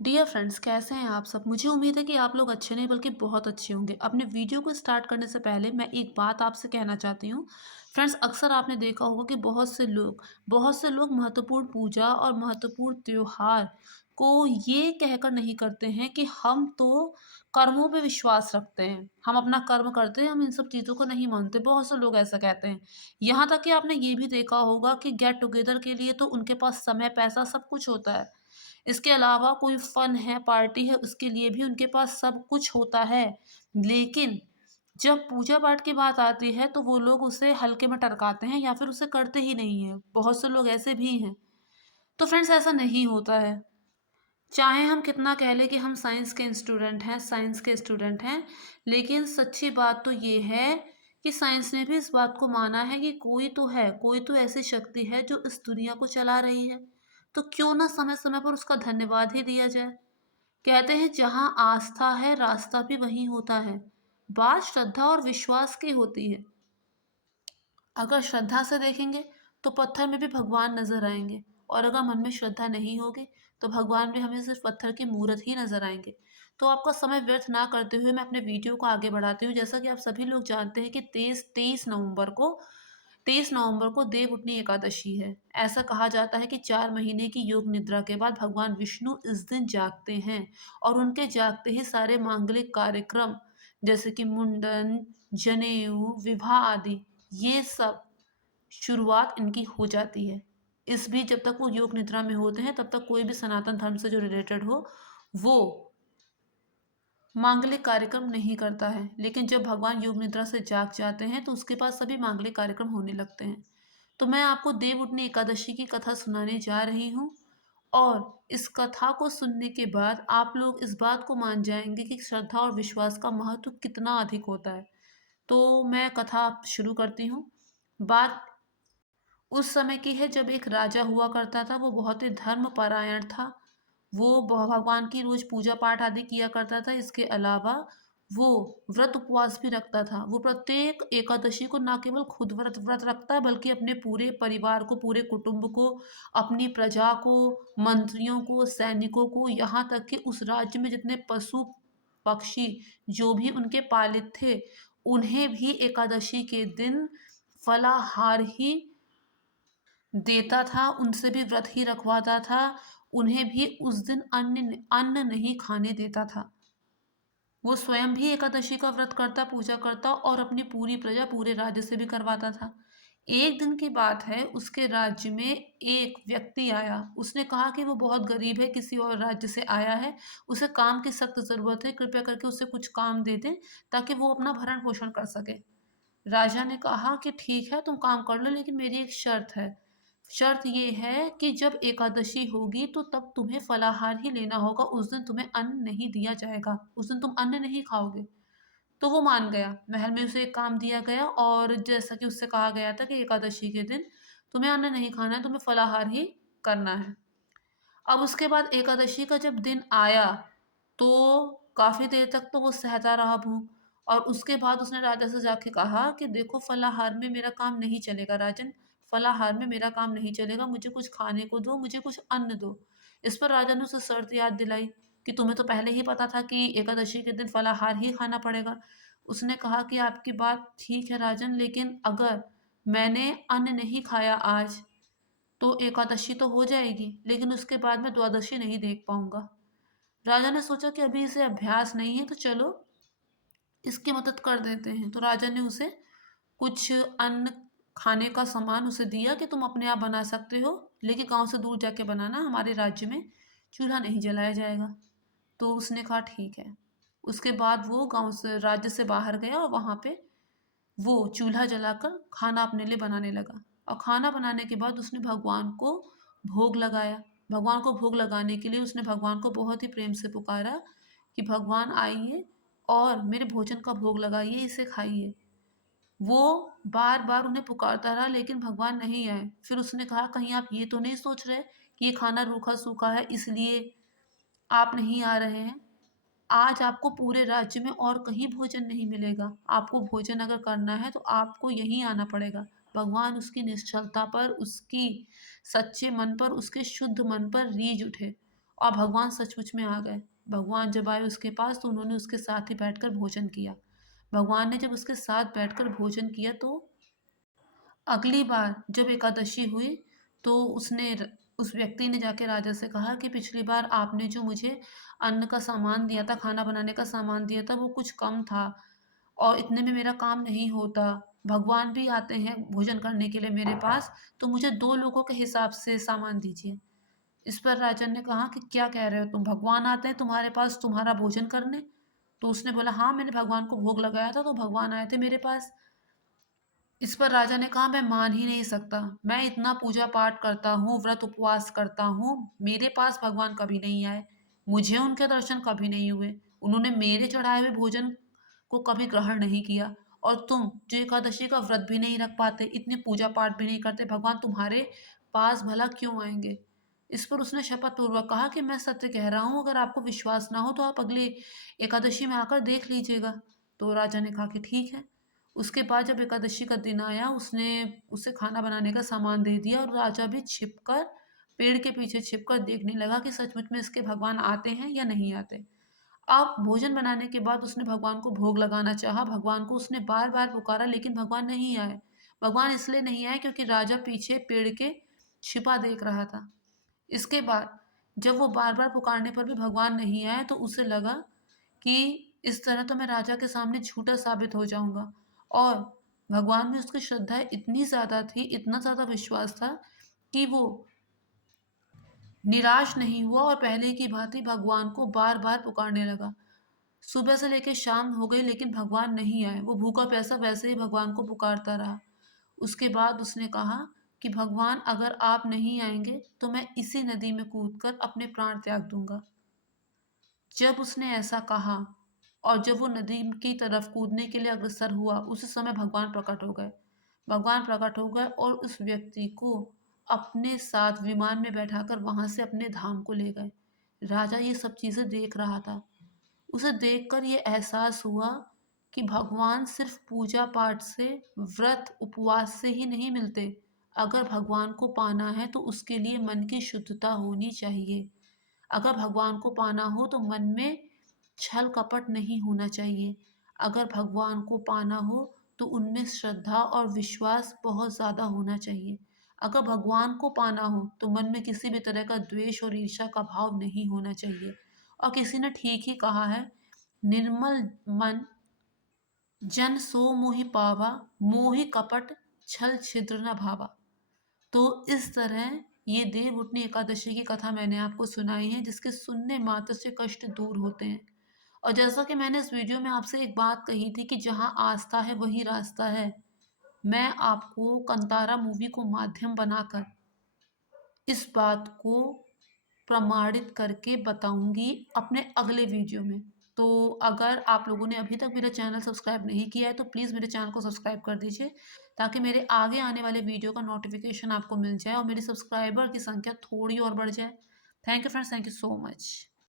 Dear friends, कैसे हैं आप सब? मुझे उम्मीद है कि आप लोग अच्छे नहीं बल्कि बहुत अच्छे होंगे। अपने वीडियो को स्टार्ट करने से पहले मैं एक बात आपसे कहना चाहती हूँ। फ्रेंड्स, अक्सर आपने देखा होगा कि बहुत से लोग महत्वपूर्ण पूजा और महत्वपूर्ण त्योहार को ये कहकर नहीं करते हैं कि हम तो कर्मों पे विश्वास रखते हैं, हम अपना कर्म करते हैं, हम इन सब चीज़ों को नहीं मानते। बहुत से लोग ऐसा कहते हैं। यहाँ तक कि आपने ये भी देखा होगा कि गेट टुगेदर के लिए तो उनके पास समय, पैसा सब कुछ होता है। इसके अलावा कोई फ़न है, पार्टी है, उसके लिए भी उनके पास सब कुछ होता है। लेकिन जब पूजा-पाठ की बात आती है, तो वो लोग उसे हल्के में टरकाते हैं या फिर उसे करते ही नहीं हैं। बहुत से लोग ऐसे भी हैं। तो फ्रेंड्स, ऐसा नहीं होता है। चाहे हम कितना कह लें कि हम साइंस के स्टूडेंट हैं, लेकिन सच्ची बात तो ये है कि साइंस ने भी इस बात को माना है कि कोई तो है, कोई तो ऐसी शक्ति है जो इस दुनिया को चला रही है। तो क्यों ना समय-समय पर उसका धन्यवाद ही दिया जाए। कहते हैं जहाँ आस्था है, रास्ता भी वहीं होता है। बात श्रद्धा और विश्वास की होती है। अगर श्रद्धा से देखेंगे तो पत्थर में भी भगवान नजर आएंगे, और अगर मन में श्रद्धा नहीं होगी तो भगवान भी हमें सिर्फ पत्थर की मूर्त ही नजर आएंगे। तो आपका समय व्यर्थ ना करते हुए मैं अपने वीडियो को आगे बढ़ाती हूँ। जैसा कि आप सभी लोग जानते हैं कि तेईस नवंबर को देव उठनी एकादशी है। ऐसा कहा जाता है कि 4 महीने की योग निद्रा के बाद भगवान विष्णु इस दिन जागते हैं, और उनके जागते ही सारे मांगलिक कार्यक्रम जैसे कि मुंडन, जनेऊ, विवाह आदि, ये सब शुरुआत इनकी हो जाती है। इस बीच जब तक वो योग निद्रा में होते हैं तब तक कोई भी सनातन धर्म से जो रिलेटेड हो वो मांगलिक कार्यक्रम नहीं करता है। लेकिन जब भगवान योग निद्रा से जाग जाते हैं तो उसके पास सभी मांगलिक कार्यक्रम होने लगते हैं। तो मैं आपको देव उठनी एकादशी की कथा सुनाने जा रही हूँ, और इस कथा को सुनने के बाद आप लोग इस बात को मान जाएंगे कि श्रद्धा और विश्वास का महत्व कितना अधिक होता है। तो मैं कथा शुरू करती हूँ। बात उस समय की है जब एक राजा हुआ करता था। वो बहुत ही धर्मपरायण था। वो भगवान की रोज पूजा पाठ आदि किया करता था। इसके अलावा वो व्रत उपवास भी रखता था। वो प्रत्येक एकादशी को ना केवल खुद व्रत व्रत रखता बल्कि अपने पूरे परिवार को, पूरे कुटुंब को, अपनी प्रजा को, मंत्रियों को, सैनिकों को, यहाँ तक कि उस राज्य में जितने पशु पक्षी जो भी उनके पालित थे, उन्हें भी एकादशी के दिन फलाहार ही देता था, उनसे भी व्रत ही रखवाता था, उन्हें भी उस दिन अन्न अन्न नहीं खाने देता था। वो स्वयं भी एकादशी का व्रत करता, पूजा करता, और अपनी पूरी प्रजा, पूरे राज्य से भी करवाता था। एक दिन की बात है, उसके राज्य में एक व्यक्ति आया। उसने कहा कि वो बहुत गरीब है, किसी और राज्य से आया है, उसे काम की सख्त ज़रूरत है, कृपया करके उसे कुछ काम दे दें ताकि वो अपना भरण पोषण कर सके। राजा ने कहा कि ठीक है, तुम काम कर लो, लेकिन मेरी एक शर्त है। शर्त ये है कि जब एकादशी होगी तो तब तुम्हें फलाहार ही लेना होगा। उस दिन तुम्हें अन्न नहीं दिया जाएगा, उस दिन तुम अन्न नहीं खाओगे। तो वो मान गया। महल में उसे एक काम दिया गया, और जैसा कि उससे कहा गया था कि एकादशी के दिन तुम्हें अन्न नहीं खाना है, तुम्हें फलाहार ही करना है। अब उसके बाद एकादशी का जब दिन आया तो काफ़ी देर तक तो वो सहता रहा भूख, और उसके बाद उसने राजा से जाके कहा कि देखो, फलाहार में मेरा काम नहीं चलेगा राजन, फलाहार में मेरा काम नहीं चलेगा, मुझे कुछ खाने को दो, मुझे कुछ अन्न दो। इस पर राजा ने उसे शर्त याद दिलाई कि तुम्हें तो पहले ही पता था कि एकादशी के दिन फलाहार ही खाना पड़ेगा। उसने कहा कि आपकी बात ठीक है राजन, लेकिन अगर मैंने अन्न नहीं खाया आज तो एकादशी तो हो जाएगी, लेकिन उसके बाद मैं द्वादशी नहीं देख पाऊंगा। राजा ने सोचा कि अभी इसे अभ्यास नहीं है, तो चलो इसकी मदद कर देते हैं। तो राजा ने उसे कुछ अन्न, खाने का सामान उसे दिया कि तुम अपने आप बना सकते हो, लेकिन गांव से दूर जाके बनाना, हमारे राज्य में चूल्हा नहीं जलाया जाएगा। तो उसने कहा ठीक है। उसके बाद वो गांव से, राज्य से बाहर गया, और वहां पे वो चूल्हा जलाकर खाना अपने लिए बनाने लगा। और खाना बनाने के बाद उसने भगवान को भोग लगाया। भगवान को भोग लगाने के लिए उसने भगवान को बहुत ही प्रेम से पुकारा कि भगवान आइए और मेरे भोजन का भोग लगाइए, इसे खाइए। वो बार बार उन्हें पुकारता रहा, लेकिन भगवान नहीं आए। फिर उसने कहा, कहीं आप ये तो नहीं सोच रहे कि ये खाना रूखा सूखा है इसलिए आप नहीं आ रहे हैं? आज आपको पूरे राज्य में और कहीं भोजन नहीं मिलेगा। आपको भोजन अगर करना है तो आपको यहीं आना पड़ेगा। भगवान उसकी निश्चलता पर, उसकी सच्चे मन पर, उसके शुद्ध मन पर रीझ उठे, और भगवान सचमुच में आ गए। भगवान जब आए उसके पास तो उन्होंने उसके साथ ही बैठकर भोजन किया। भगवान ने जब उसके साथ बैठकर भोजन किया तो अगली बार जब एकादशी हुई तो उस व्यक्ति ने जाके राजा से कहा कि पिछली बार आपने जो मुझे अन्न का सामान दिया था, खाना बनाने का सामान दिया था, वो कुछ कम था और इतने में मेरा काम नहीं होता। भगवान भी आते हैं भोजन करने के लिए मेरे पास, तो मुझे 2 लोगों के हिसाब से सामान दीजिए। इस पर राजन ने कहा कि क्या कह रहे हो तुम? भगवान आते हैं तुम्हारे पास तुम्हारा भोजन करने? तो उसने बोला, हाँ, मैंने भगवान को भोग लगाया था तो भगवान आए थे मेरे पास। इस पर राजा ने कहा, मैं मान ही नहीं सकता। मैं इतना पूजा पाठ करता हूँ, व्रत उपवास करता हूँ, मेरे पास भगवान कभी नहीं आए, मुझे उनके दर्शन कभी नहीं हुए, उन्होंने मेरे चढ़ाए हुए भोजन को कभी ग्रहण नहीं किया। और तुम जो एकादशी का व्रत भी नहीं रख पाते, इतनी पूजा पाठ भी नहीं करते, भगवान तुम्हारे पास भला क्यों आएंगे? इस पर उसने शपथ पूर्वक कहा कि मैं सत्य कह रहा हूँ, अगर आपको विश्वास ना हो तो आप अगली एकादशी में आकर देख लीजिएगा। तो राजा ने कहा कि ठीक है। उसके बाद जब एकादशी का दिन आया, उसने उसे खाना बनाने का सामान दे दिया और राजा भी छिपकर पेड़ के पीछे छिपकर देखने लगा कि सचमुच में इसके भगवान आते हैं या नहीं आते। अब भोजन बनाने के बाद उसने भगवान को भोग लगाना चाहा, भगवान को उसने बार बार पुकारा लेकिन भगवान नहीं आए। भगवान इसलिए नहीं आए क्योंकि राजा पीछे पेड़ के छिपा देख रहा था। इसके बाद जब वो बार बार पुकारने पर भी भगवान नहीं आए तो उसे लगा कि इस तरह तो मैं राजा के सामने झूठा साबित हो जाऊंगा। और भगवान में उसकी श्रद्धा इतनी ज़्यादा थी, इतना ज़्यादा विश्वास था कि वो निराश नहीं हुआ और पहले की भांति भगवान को बार बार पुकारने लगा। सुबह से लेकर शाम हो गई लेकिन भगवान नहीं आए। वो भूखा प्यासा वैसे ही भगवान को पुकारता रहा। उसके बाद उसने कहा कि भगवान अगर आप नहीं आएंगे तो मैं इसी नदी में कूदकर अपने प्राण त्याग दूंगा। जब उसने ऐसा कहा और जब वो नदी की तरफ कूदने के लिए अग्रसर हुआ, उसी समय भगवान प्रकट हो गए। भगवान प्रकट हो गए और उस व्यक्ति को अपने साथ विमान में बैठाकर वहां से अपने धाम को ले गए। राजा ये सब चीजें देख रहा था। उसे देखकर ये एहसास हुआ कि भगवान सिर्फ पूजा पाठ से, व्रत उपवास से ही नहीं मिलते। अगर भगवान को पाना है तो उसके लिए मन की शुद्धता होनी चाहिए। अगर भगवान को पाना हो तो मन में छल कपट नहीं होना चाहिए। अगर भगवान को पाना हो तो उनमें श्रद्धा और विश्वास बहुत ज़्यादा होना चाहिए। अगर भगवान को पाना हो तो मन में किसी भी तरह का द्वेष और ईर्ष्या का भाव नहीं होना चाहिए। और किसी ने ठीक ही कहा है, निर्मल मन जन सो मोहि पावा, मोहि कपट छल छिद्र न भावा। तो इस तरह ये देवउठनी एकादशी की कथा मैंने आपको सुनाई है जिसके सुनने मात्र से कष्ट दूर होते हैं। और जैसा कि मैंने इस वीडियो में आपसे एक बात कही थी कि जहाँ आस्था है वही रास्ता है, मैं आपको कंतारा मूवी को माध्यम बनाकर इस बात को प्रमाणित करके बताऊंगी अपने अगले वीडियो में। तो अगर आप लोगों ने अभी तक मेरा चैनल सब्सक्राइब नहीं किया है तो प्लीज़ मेरे चैनल को सब्सक्राइब कर दीजिए ताकि मेरे आगे आने वाले वीडियो का नोटिफिकेशन आपको मिल जाए और मेरी सब्सक्राइबर की संख्या थोड़ी और बढ़ जाए। Thank you friends, thank you so much.